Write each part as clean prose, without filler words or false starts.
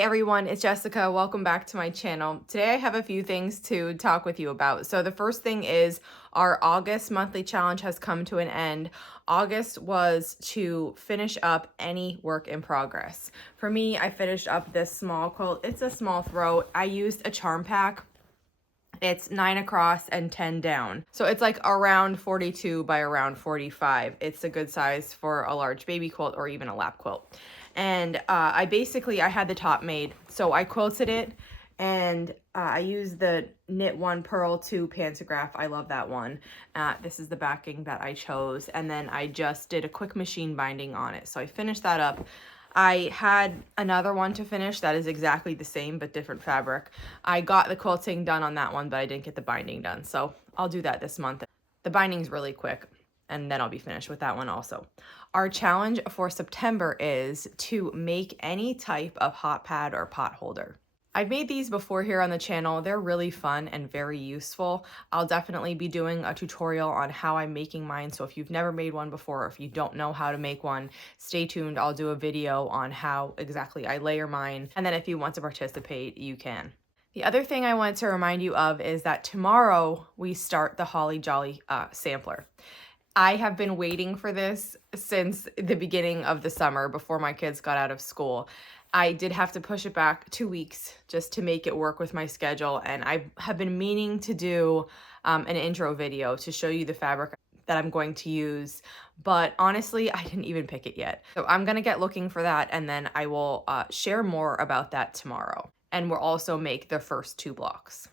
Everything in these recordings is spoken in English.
everyone, it's Jessica. Welcome back to my channel. Today I have a few things to talk with you about. So the first thing is our August monthly challenge has come to an end. August was to finish up any work in progress. For me, I finished up this small quilt. It's a small throat. I used a charm pack. It's 9 across and 10 down. So it's like around 42 by around 45. It's a good size for a large baby quilt or even a lap quilt. And I had the top made. So I quilted it and I used the Knit One Purl 2 pantograph. I love that one. This is the backing that I chose. And then I just did a quick machine binding on it. So I finished that up. I had another one to finish that is exactly the same but different fabric. I got the quilting done on that one, but I didn't get the binding done. So I'll do that this month. The binding's really quick, and then I'll be finished with that one also. Our challenge for September is to make any type of hot pad or pot holder. I've made these before here on the channel. They're really fun and very useful. I'll definitely be doing a tutorial on how I'm making mine. So if you've never made one before, or if you don't know how to make one, stay tuned. I'll do a video on how exactly I layer mine. And then if you want to participate, you can. The other thing I wanted to remind you of is that tomorrow we start the Holly Jolly sampler. I have been waiting for this since the beginning of the summer before my kids got out of school. I did have to push it back 2 weeks just to make it work with my schedule, and I have been meaning to do an intro video to show you the fabric that I'm going to use, but honestly, I didn't even pick it yet. So I'm gonna get looking for that, and then I will share more about that tomorrow. And we'll also make the first 2 blocks.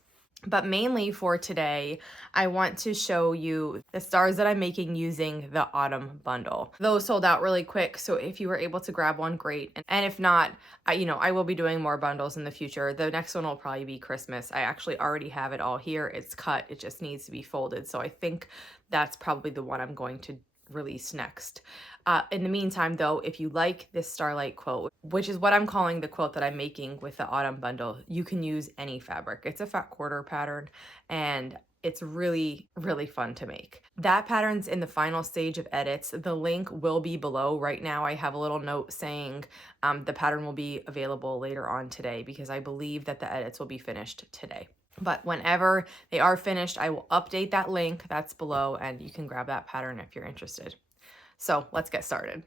But mainly for today, I want to show you the stars that I'm making using the autumn bundle. Those sold out really quick, so if you were able to grab one, great. And if not, I will be doing more bundles in the future. The next one will probably be Christmas. I actually already have it all here. It's cut. It just needs to be folded. So I think that's probably the one I'm going to release next. In the meantime, though, if you like this Starlight quilt, which is what I'm calling the quilt that I'm making with the autumn bundle, you can use any fabric. It's a fat quarter pattern, and it's really, really fun to make. That pattern's in the final stage of edits. The link will be below. Right now, I have a little note saying the pattern will be available later on today because I believe that the edits will be finished today. But whenever they are finished, I will update that link that's below and you can grab that pattern if you're interested. So let's get started.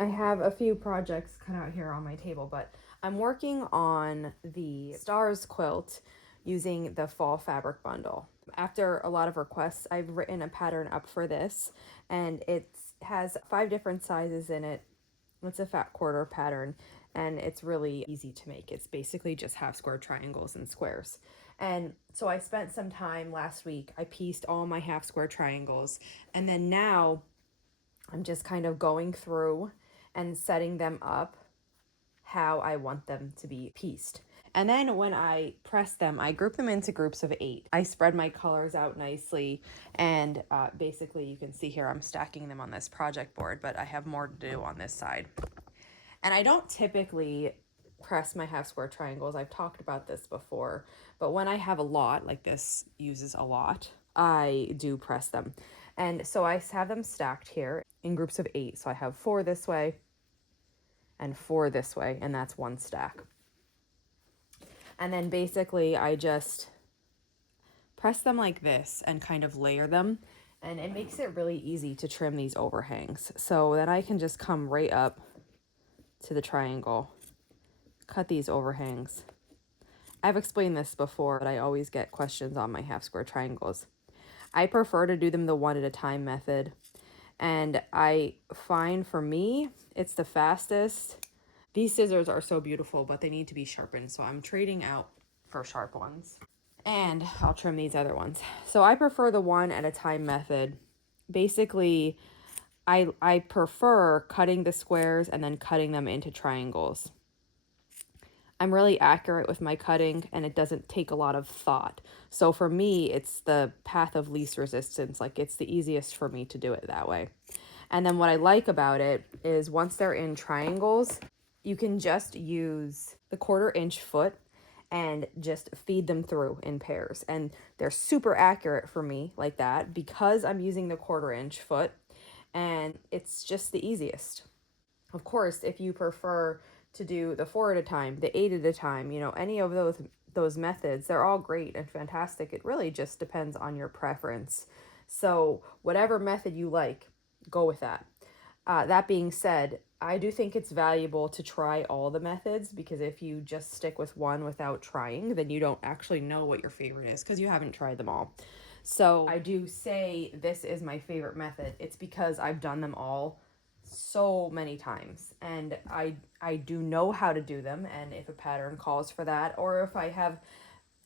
I have a few projects cut out here on my table, but I'm working on the Stars quilt using the fall fabric bundle. After a lot of requests, I've written a pattern up for this, and it has 5 different sizes in it. It's a fat quarter pattern, and it's really easy to make. It's basically just half square triangles and squares. And so I spent some time last week. I pieced all my half square triangles, and then now I'm just kind of going through and setting them up how I want them to be pieced. And then when I press them, I group them into groups of 8. I spread my colors out nicely, and basically you can see here I'm stacking them on this project board, but I have more to do on this side. And I don't typically press my half square triangles. I've talked about this before, but when I have a lot, like this uses a lot, I do press them. And so I have them stacked here in groups of 8. So I have 4 this way and 4 this way, and that's 1 stack. And then basically I just press them like this and kind of layer them, and it makes it really easy to trim these overhangs. So then I can just come right up to the triangle, cut these overhangs. I've explained this before, but I always get questions on my half square triangles. I prefer to do them the 1 at a time method, and I find for me it's the fastest. These scissors are so beautiful, but they need to be sharpened, so I'm trading out for sharp ones, and I'll trim these other ones. So I prefer the 1 at a time method. Basically, I prefer cutting the squares and then cutting them into triangles. I'm really accurate with my cutting, and it doesn't take a lot of thought. So for me, it's the path of least resistance. Like, it's the easiest for me to do it that way. And then what I like about it is once they're in triangles, you can just use the 1/4 inch foot and just feed them through in pairs. And they're super accurate for me like that because I'm using the 1/4 inch foot, and it's just the easiest. Of course, if you prefer to do the 4 at a time, the 8 at a time, you know, any of those methods, they're all great and fantastic. It really just depends on your preference. So whatever method you like, go with that. That being said, I do think it's valuable to try all the methods, because if you just stick with one without trying, then you don't actually know what your favorite is because you haven't tried them all. So I do say this is my favorite method. It's because I've done them all so many times, and I do know how to do them, and if a pattern calls for that, or if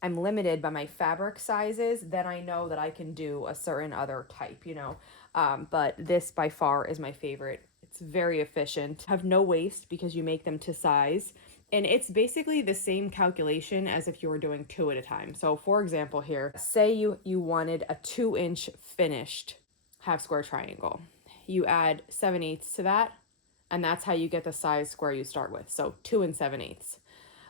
I'm limited by my fabric sizes, then I know that I can do a certain other type, you know. But this by far is my favorite. It's very efficient. Have no waste because you make them to size. And it's basically the same calculation as if you were doing 2 at a time. So for example here, say you wanted a 2-inch finished half square triangle. You add 7/8 to that, and that's how you get the size square you start with. So 2 and 7/8.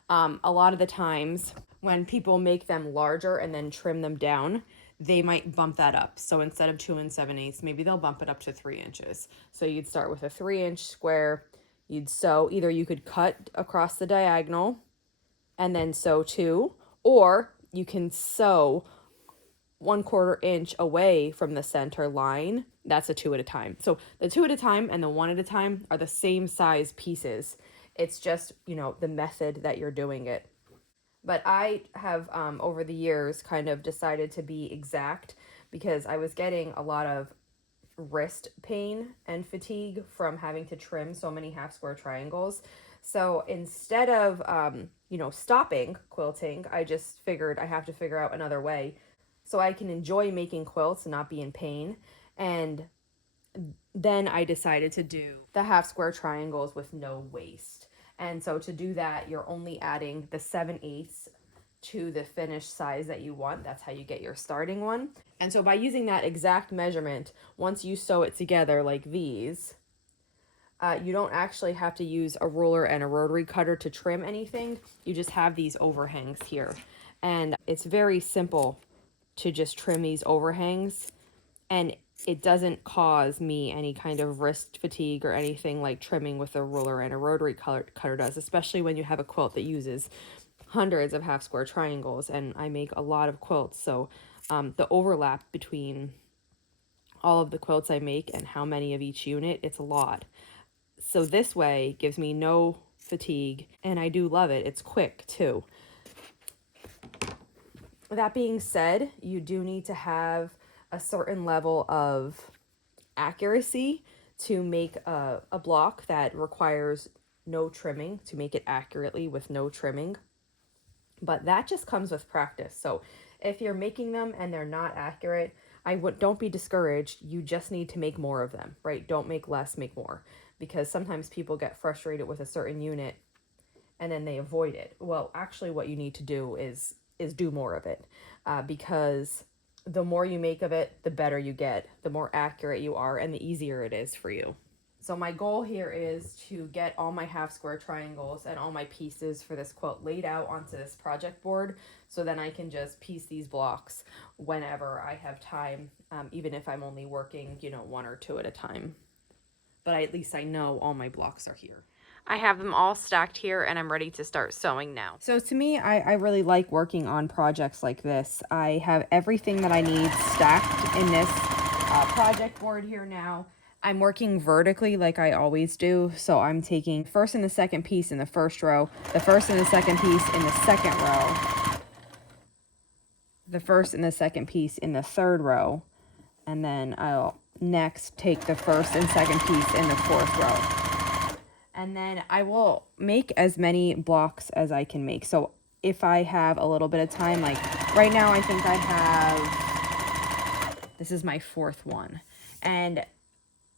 A lot of the times when people make them larger and then trim them down, they might bump that up. So instead of 2 and 7/8, maybe they'll bump it up to 3 inches. So you'd start with a 3-inch square. You'd sew, either you could cut across the diagonal and then sew 2, or you can sew 1/4 inch away from the center line. That's a 2 at a time. So the 2 at a time and the 1 at a time are the same size pieces. It's just, you know, the method that you're doing it. But I have, over the years, kind of decided to be exact, because I was getting a lot of wrist pain and fatigue from having to trim so many half square triangles. So instead of, stopping quilting, I just figured I have to figure out another way so I can enjoy making quilts and not be in pain. And then I decided to do the half square triangles with no waste. And so to do that, you're only adding the 7/8 to the finished size that you want. That's how you get your starting one. And so by using that exact measurement, once you sew it together like these, you don't actually have to use a ruler and a rotary cutter to trim anything. You just have these overhangs here. And it's very simple to just trim these overhangs, and it doesn't cause me any kind of wrist fatigue or anything like trimming with a ruler and a rotary cutter does, especially when you have a quilt that uses hundreds of half square triangles, and I make a lot of quilts. So the overlap between all of the quilts I make and how many of each unit, it's a lot. So this way gives me no fatigue, and I do love it. It's quick too. That being said, you do need to have a certain level of accuracy to make a block that requires no trimming, to make it accurately with no trimming. But that just comes with practice. So if you're making them and they're not accurate, don't be discouraged. You just need to make more of them, right? Don't make less, make more. Because sometimes people get frustrated with a certain unit and then they avoid it. Well, actually what you need to do is do more of it, because the more you make of it, the better you get, the more accurate you are, and the easier it is for you. So my goal here is to get all my half square triangles and all my pieces for this quilt laid out onto this project board, so then I can just piece these blocks whenever I have time, even if I'm only working, 1 or 2 at a time. But at least I know all my blocks are here. I have them all stacked here, and I'm ready to start sewing now. So to me, I really like working on projects like this. I have everything that I need stacked in this project board here now. I'm working vertically like I always do. So I'm taking first and the second piece in the first row, the first and the second piece in the second row, the first and the second piece in the third row, and then I'll next take the first and second piece in the fourth row. And then I will make as many blocks as I can make. So if I have a little bit of time, like right now, I think I have, this is my 4th one. And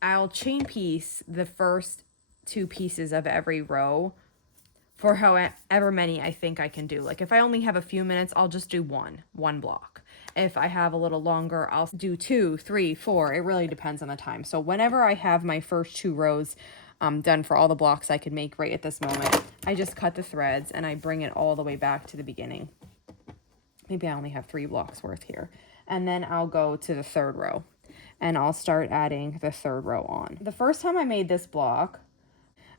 I'll chain piece the first 2 pieces of every row for however many I think I can do. Like if I only have a few minutes, I'll just do one block. If I have a little longer, I'll do 2, 3, 4. It really depends on the time. So whenever I have my first 2 rows done for all the blocks I could make right at this moment, I just cut the threads and I bring it all the way back to the beginning. Maybe I only have 3 blocks worth here. And then I'll go to the 3rd row and I'll start adding the 3rd row on. The first time I made this block,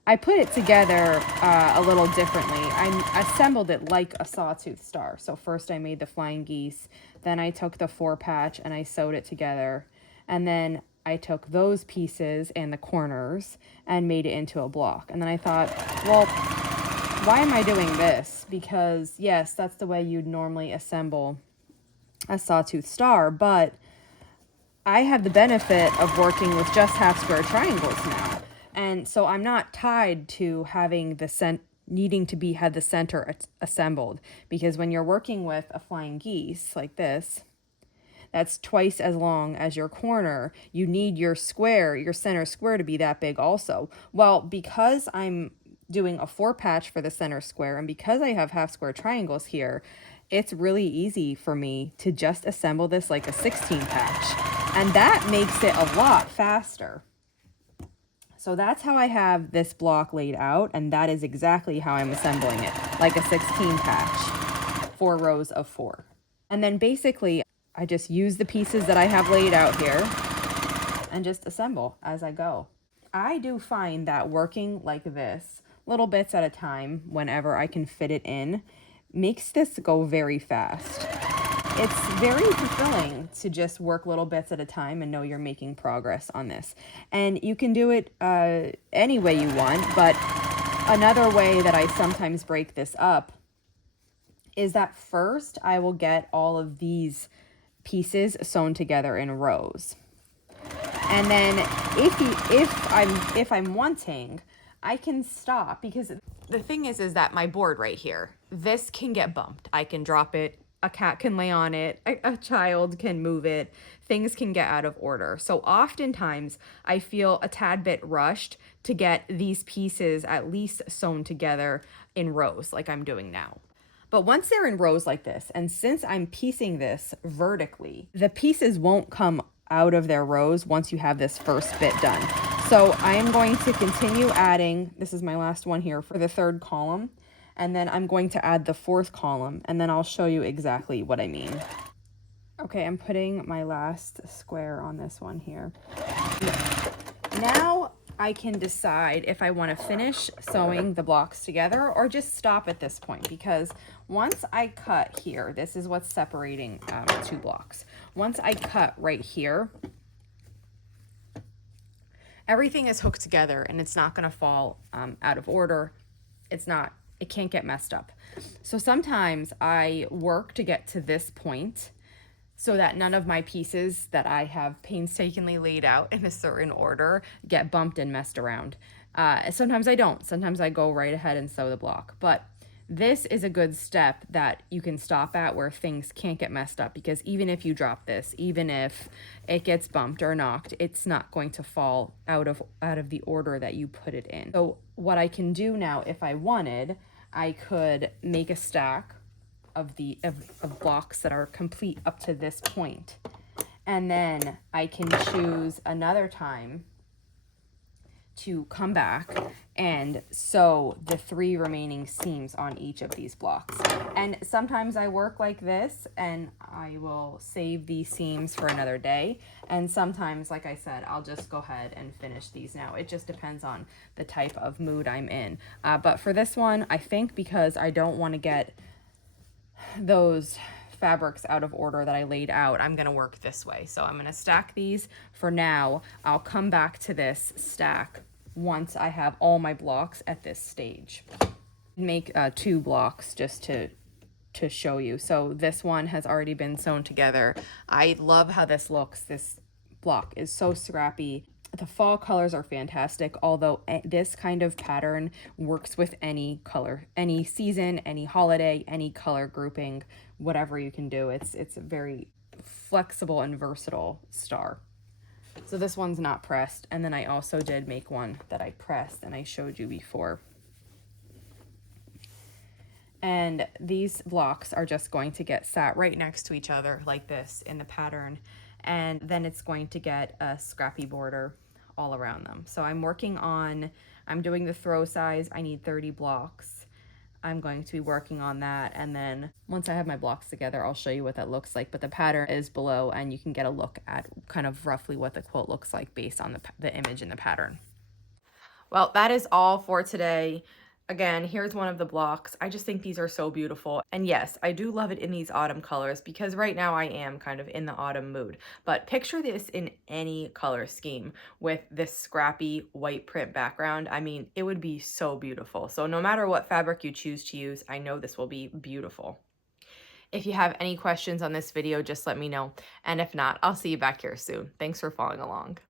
I put it together a little differently. I assembled it like a sawtooth star. So first I made the flying geese, then I took the 4-patch and I sewed it together, and then I took those pieces and the corners and made it into a block. And then I thought, well, why am I doing this? Because yes, that's the way you'd normally assemble a sawtooth star, but I have the benefit of working with just half square triangles now. And so I'm not tied to having the needing to be had the center assembled, because when you're working with a flying geese like this, that's twice as long as your corner. You need your square, your center square, to be that big also. Well, because I'm doing a 4-patch for the center square, and because I have half square triangles here, it's really easy for me to just assemble this like a 16-patch. And that makes it a lot faster. So that's how I have this block laid out, and that is exactly how I'm assembling it, like a 16-patch, 4 rows of 4. And then basically, I just use the pieces that I have laid out here and just assemble as I go. I do find that working like this, little bits at a time, whenever I can fit it in, makes this go very fast. It's very fulfilling to just work little bits at a time and know you're making progress on this. And you can do it any way you want, but another way that I sometimes break this up is that first I will get all of these pieces sewn together in rows. And then if I'm wanting, I can stop, because the thing is that my board right here, this can get bumped. I can drop it, a cat can lay on it, a child can move it, things can get out of order. So oftentimes I feel a tad bit rushed to get these pieces at least sewn together in rows like I'm doing now. But once they're in rows like this, and since I'm piecing this vertically, the pieces won't come out of their rows once you have this first bit done. So I am going to continue adding, this is my last one here for the 3rd column, and then I'm going to add the 4th column, and then I'll show you exactly what I mean. Okay, I'm putting my last square on this one here. Now I can decide if I want to finish sewing the blocks together or just stop at this point, because once I cut here, this is what's separating 2 blocks. Once I cut right here, everything is hooked together and it's not going to fall out of order. It can't get messed up. So sometimes I work to get to this point so that none of my pieces that I have painstakingly laid out in a certain order get bumped and messed around. Sometimes I don't. Sometimes I go right ahead and sew the block. But this is a good step that you can stop at where things can't get messed up, because even if you drop this, even if it gets bumped or knocked, it's not going to fall out of the order that you put it in. So what I can do now, if I wanted, I could make a stack of blocks that are complete up to this point, and then I can choose another time to come back and sew the 3 remaining seams on each of these blocks. And sometimes I work like this and I will save these seams for another day, and sometimes, like I said, I'll just go ahead and finish these now. It just depends on the type of mood I'm in. But for this one, I think because I don't want to get those fabrics out of order that I laid out, I'm going to work this way. So I'm going to stack these for now. I'll come back to this stack once I have all my blocks at this stage. Make 2 blocks just to show you. So this one has already been sewn together. I love how this looks. This block is so scrappy. The fall colors are fantastic, although this kind of pattern works with any color, any season, any holiday, any color grouping, whatever you can do. It's a very flexible and versatile star. So this one's not pressed, and then I also did make one that I pressed and I showed you before. And these blocks are just going to get sat right next to each other like this in the pattern, and then it's going to get a scrappy border all around them. So I'm doing the throw size. I need 30 blocks. I'm going to be working on that, and then once I have my blocks together, I'll show you what that looks like. But the pattern is below, and you can get a look at kind of roughly what the quilt looks like based on the image in the pattern. Well, that is all for today. Again, here's one of the blocks. I just think these are so beautiful. And yes, I do love it in these autumn colors because right now I am kind of in the autumn mood. But picture this in any color scheme with this scrappy white print background. I mean, it would be so beautiful. So no matter what fabric you choose to use, I know this will be beautiful. If you have any questions on this video, just let me know. And if not, I'll see you back here soon. Thanks for following along.